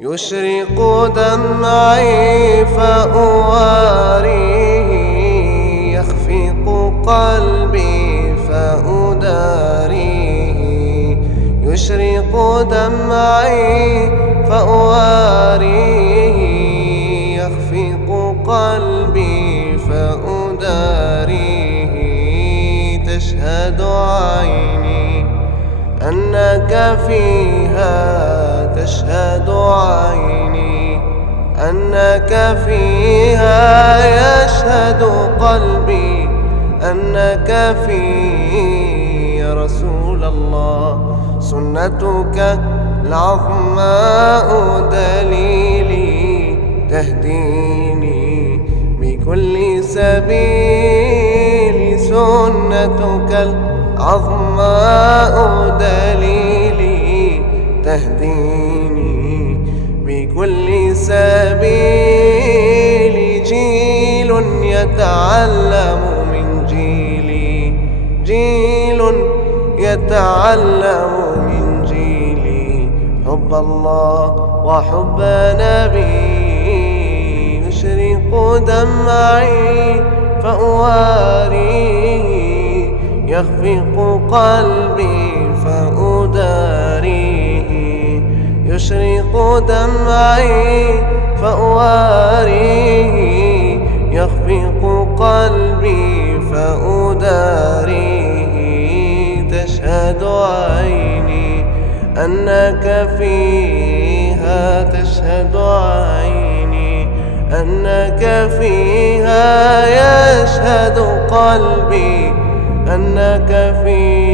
يشرق دمعي فأواريه، يخفق قلبي فأداريه. يشرق دمعي فأواريه، يخفق قلبي فأداريه. تشهد عيني أنك فيها، تشهد عيني أنك فيها. يشهد قلبي أنك فيه يا رسول الله. سنتك العظماء دليلي، تهديني بكل سبيل. سنتك العظماء دليلي، تهديني بكل سبيل. جيل يتعلم من جيلي، جيل يتعلم من جيلي حب الله وحب نبي. يشرق دمعي فأواريه، يخفق قلبي فأداريه. يشرق دمعي فأواريه، يخفق قلبي فأداريه. تشهد عيني أنك فيها، تشهد عيني أنك فيها. يشهد قلبي أنك فيها.